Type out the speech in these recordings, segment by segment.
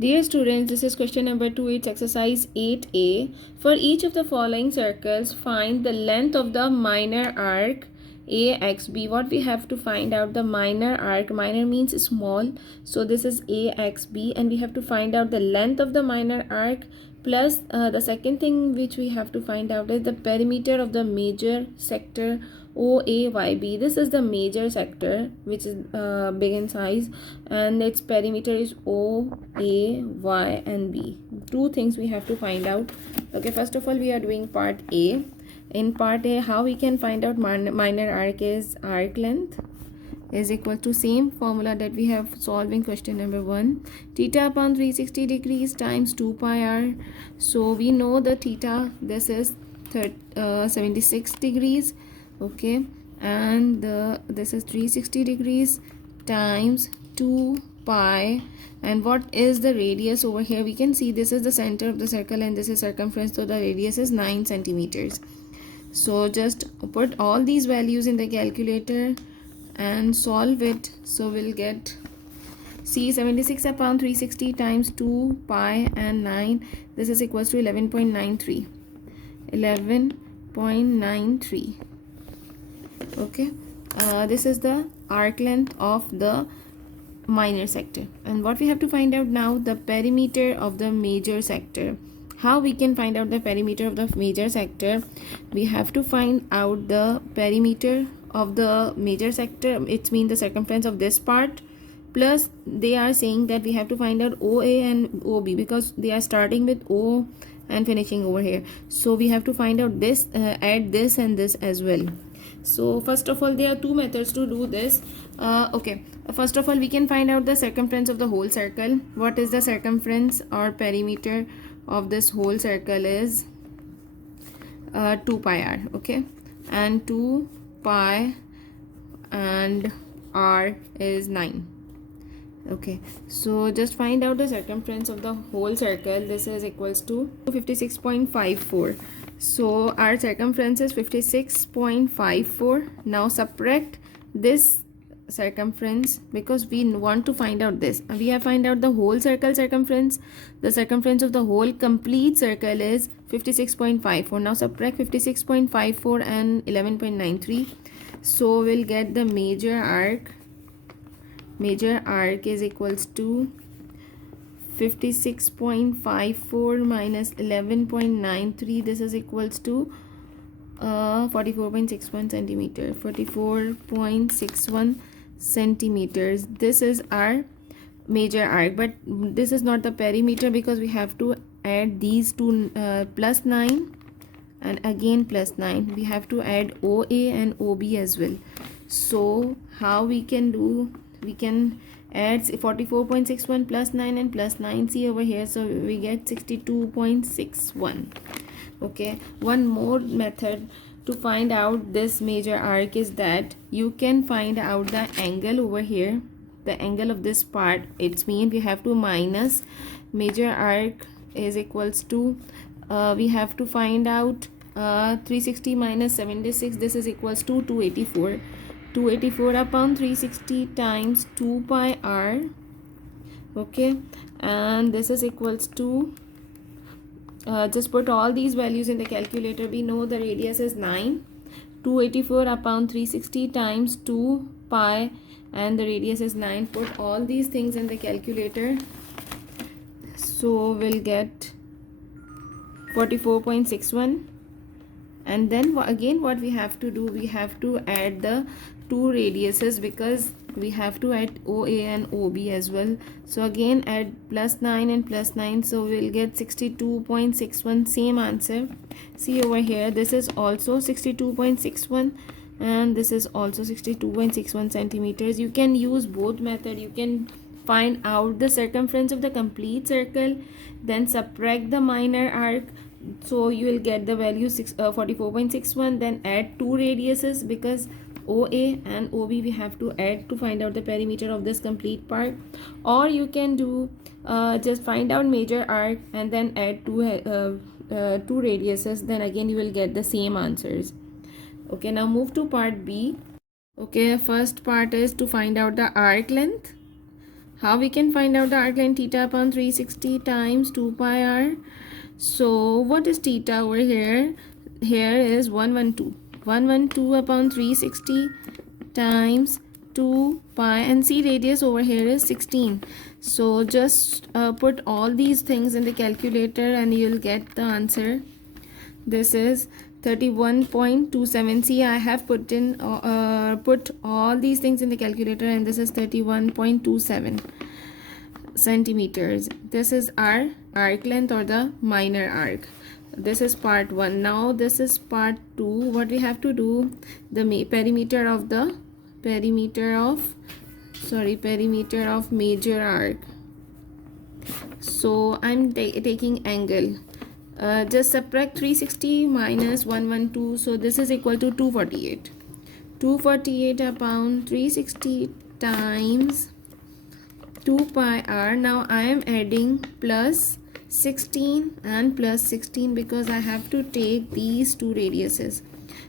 Dear students, this is question number 2. It's exercise 8a. For each of the following circles, find the length of the minor arc AXB. What we have to find out the minor arc. Minor means small. So this is AXB, and we have to find out the length of the minor arc, plus the second thing which we have to find out is the perimeter of the major sector OAYB. This is the major sector which is big in size, and its perimeter is O, A, Y and B. Two things we have to find out. Okay, first of all we are doing part A. In part A, how we can find out minor arc is arc length is equal to same formula that we have solved in question number 1, theta upon 360 degrees times 2 pi r. So we know the theta, this is 76 degrees, okay, and this is 360 degrees times 2 pi, and what is the radius over here? We can see this is the center of the circle and this is circumference, so the radius is 9 centimeters. So just put all these values in the calculator and solve it. So we'll get, see, 76 upon 360 times 2 pi and 9, this is equals to 11.93. Okay, this is the arc length of the minor sector. And what we have to find out now, the perimeter of the major sector. How we can find out the perimeter of the major sector? We have to find out the perimeter of the major sector. It means the circumference of this part, plus they are saying that we have to find out OA and OB because they are starting with O and finishing over here. So we have to find out this, add this and this as well. So first of all, there are two methods to do this. Okay, first of all we can find out the circumference of the whole circle. What is the circumference or perimeter of this whole circle is 2 pi r, okay, and 2 pi and r is 9. Okay, so just find out the circumference of the whole circle. This is equals to 56.54. so our circumference is 56.54. now subtract this circumference because we want to find out this. We have find out the whole circle circumference. The circumference of the whole complete circle is 56.54. now subtract 56.54 and 11.93. so we'll get the major arc. Major arc is equals to 56.54 minus 11.93. this is equals to 44.61 centimeter. 44.61 centimeters. This is our major arc, but this is not the perimeter because we have to add these two, plus 9 and again plus 9. We have to add OA and OB as well. So how we can do? We can add 44.61 plus 9 and plus 9, see over here, so we get 62.61. okay, one more method to find out this major arc is that you can find out the angle over here, the angle of this part. It's mean we have to minus major arc is equals to we have to find out 360 minus 76, this is equals to 284. 284 upon 360 times 2 pi r, okay, and this is equals to just put all these values in the calculator. We know the radius is 9. 284 upon 360 times 2 pi and the radius is 9. Put all these things in the calculator, so we'll get 44.61. and then again what we have to do, we have to add the two radiuses because we have to add OA and OB as well. So again add plus 9 and plus 9, so we'll get 62.61. same answer. See over here, this is also 62.61 and this is also 62.61 centimeters. You can use both method. You can find out the circumference of the complete circle, then subtract the minor arc, so you will get the value 44.61. then add two radiuses because OA and OB we have to add to find out the perimeter of this complete part. Or you can do just find out major arc and then add two radiuses, then again you will get the same answers. Okay, now move to part B. Okay, first part is to find out the arc length. How we can find out the arc length? Theta upon 360 times 2 pi r. So what is theta over here? Here is 112. 112 upon 360 times 2 pi, and see radius over here is 16. So just put all these things in the calculator and you'll get the answer. This is 31.27. see, I have put all these things in the calculator, and this is 31.27 centimeters. This is our arc length or the minor arc. This is part 1. Now this is part 2. What we have to do, the perimeter of major arc. So I'm taking angle. Just subtract 360 minus 112, so this is equal to 248. 248 upon 360 times 2 pi r. Now I am adding plus 16 and plus 16 because I have to take these two radiuses.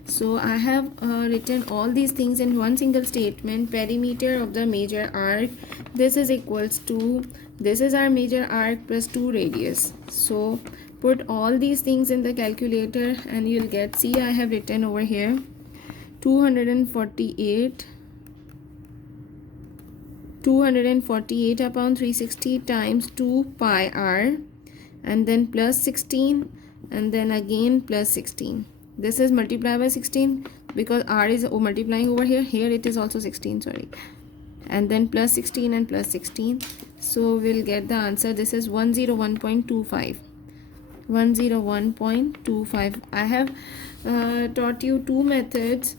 So I have written all these things in one single statement. Perimeter of the major arc, this is equals to, this is our major arc plus 2 radius. So put all these things in the calculator and you'll get, see, I have written over here 248 upon 360 times 2 pi r, and then plus 16, and then again plus 16. This is multiplied by 16 because r is multiplying over here. Here it is also 16, sorry. And then plus 16 and plus 16. So we'll get the answer. This is 101.25. 101.25. I have taught you two methods.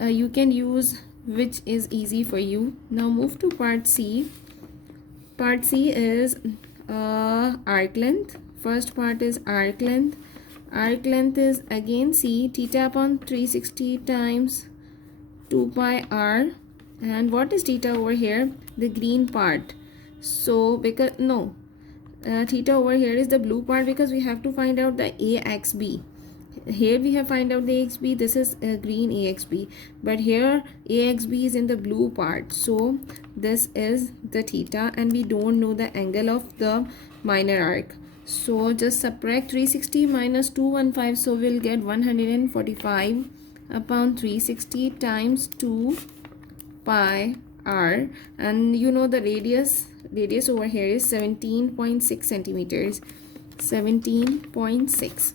You can use which is easy for you. Now move to part C. Part C is arc length. First part is arc length. Arc length is again C, theta upon 360 times 2 pi r. And what is theta over here? The green part. So because theta over here is the blue part because we have to find out the AXB. Here we have find out the AXB. This is green AXB, but here AXB is in the blue part. So this is the theta, and we don't know the angle of the minor arc. So just subtract 360 minus 215. So we'll get 145 upon 360 times 2 pi r, and you know the radius over here is 17.6 centimeters. 17.6.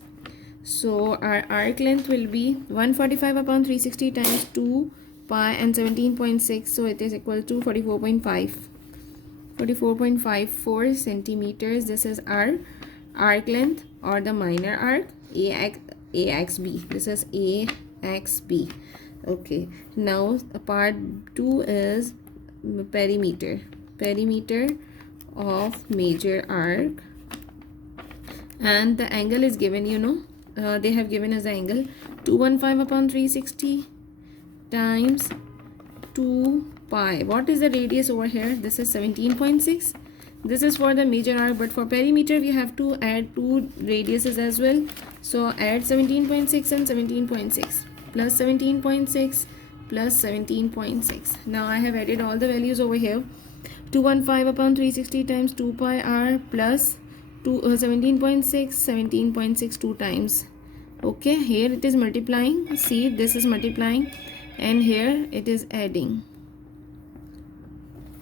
So our arc length will be 145 upon 360 times 2 pi and 17.6. So it is equal to 44.54 centimeters. This is our arc length or the minor arc, AXB. This is AXB. Okay, now part 2 is perimeter of major arc, and the angle is given, they have given us the angle 215 upon 360 times 2 pi. What is the radius over here? This is 17.6. This is for the major arc, but for perimeter we have to add two radiuses as well. So add 17.6 and 17.6 plus 17.6 plus 17.6. Now I have added all the values over here. 215 upon 360 times 2 pi r plus 17.6 2 times. Okay, here it is multiplying. See, this is multiplying, and here it is adding.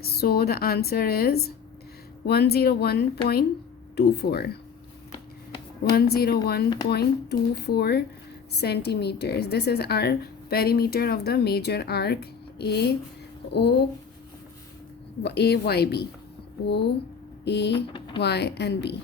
So the answer is 101.24. 101.24 centimeters. This is our perimeter of the major arc AYB. O, A, Y, and B.